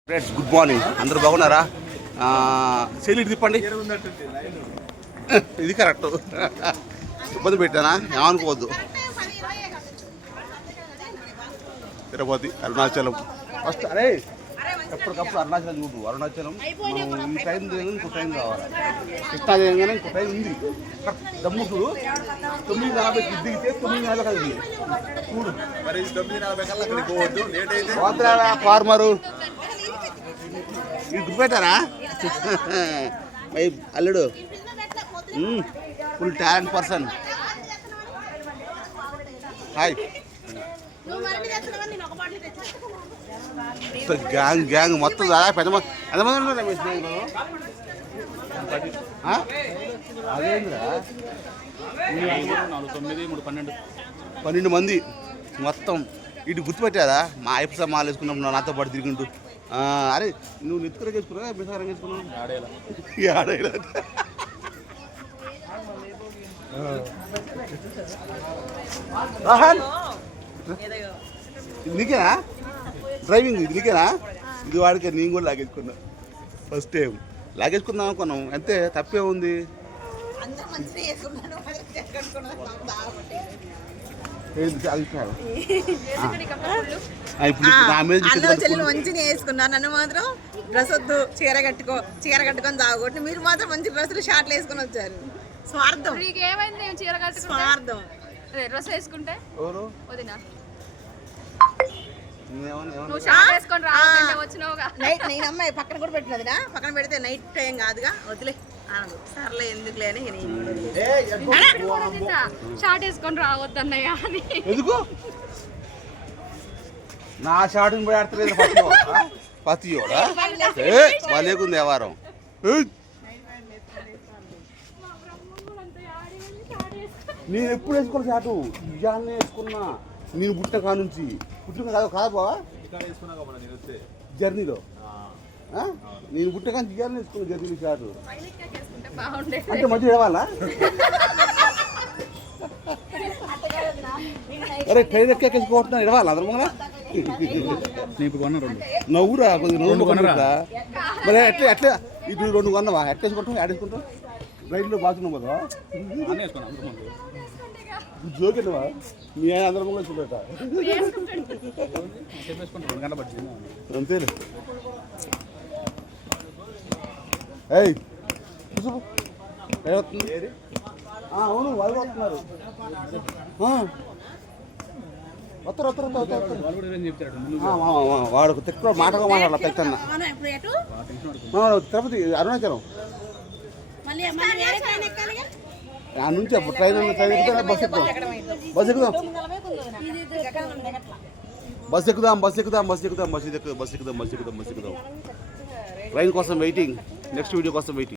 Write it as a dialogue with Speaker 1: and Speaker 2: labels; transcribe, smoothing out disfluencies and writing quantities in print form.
Speaker 1: Friends good morning, అందరూ బాగున్నారా? Salute తిప్పండి, ఇది కరెక్ట్. ఇబ్బంది పెట్టానా ఏమనుకోవద్దు. తిరుపతి, అరుణాచలం ఫస్ట్. అరే ఎప్పటికప్పుడు అరుణాచలం చూడు. అరుణాచలం ఈ టైం దిగంగానే ఇంకో టైం కావాలి, కృష్ణా దిగంగానే ఇంకో టైం ఉంది. దమ్ముకుడు 9:40 దిగితే 9:40 అది చూడు. మరి 9:40 కల్లా అక్కడికి పోవద్దు, లేట్ అయితే ఫార్మరు ఇది గుర్తుపెట్టారా? మై అల్లుడు full talent person. Hi gang gang మొత్తం దాదాపు ఎంతమంది ఉన్నారు మీ స్నేహితులు? అదేంద్రా 12 మంది మొత్తం. ఇటు గుర్తుపెట్టారా? మా ఐపసా మాలు వేసుకున్నప్పుడు నాతో పాటు తిరిగింటూ. అరే నువ్వు నెత్తుకర వేసుకున్నా బిసారం వేసుకున్నావు. ఇది నీకేనా డ్రైవింగ్? ఇది నీకేనా? ఇది వాడికే. నేను కూడా లాగేసుకున్నా ఫస్ట్ టైం. లాగేసుకుందాం అనుకున్నాం, అంతే, తప్పే ఉంది.
Speaker 2: మంచిగా వేసుకున్నా, నన్ను మాత్రం డ్రెస్ వద్దు, చీర కట్టుకొని తాగొట్టి, మీరు మాత్రం మంచి డ్రెస్సులు షార్ట్లు వేసుకొని వచ్చారు. స్వార్థం. స్వార్థం.
Speaker 3: డ్రెస్ వేసుకుంటే
Speaker 2: నేను అమ్మాయి పక్కన కూడా పెట్టినది, పక్కన పెడితే నైట్ టైం కాదుగా, వదిలే సర్లే ఎందుకులే అని.
Speaker 3: షార్ట్ వేసుకొని రావద్దన్నయ్య అని.
Speaker 1: ఎందుకు నా షార్టింగ్ పోయి ఆడతలేదు పతియోడా? లేకుంది వ్యవహారం. నేను ఎప్పుడు వేసుకోవాలి షాటు? ఇవాళనే వేసుకున్నా నేను పుట్టిన కాడ నుంచి. పుట్టిన కాదు కాదు బావా జర్నీలో. నేను పుట్టిన కానీ ఇవాళనే వేసుకున్నా జర్నీలో షాటు. అంటే మంచిగా ఇవ్వాలా? అరే ట్రైన్ ఎక్కేసుకోవట్న్నా ఇవ్వాలి అందరం కదా. నవ్వురా కొద్దిగా 2 కొనరా. మరి ఎట్లా ఎట్లా ఇప్పుడు 2 కొన్నావా? ఎట్లా వేసుకుంటాం? యాడేసుకుంటాం? రైల్లో బాత్రూమ్ పోదా? జోకెట్వా? మీ ఆయన అందరం కూడా చూడట అంతేలే. ఏయ్ అవును వాళ్ళు వస్తున్నారు. వాడు తెక్కువ మాటగా మాట్లాడాలి. పెద్దన్న తిరుపతి అరుణాచలం ఆ నుంచి ట్రైన్ ఎక్కుతా బస్ ఎక్కుదాం ట్రైన్ కోసం వెయిటింగ్. నెక్స్ట్ వీడియో కోసం వెయిటింగ్.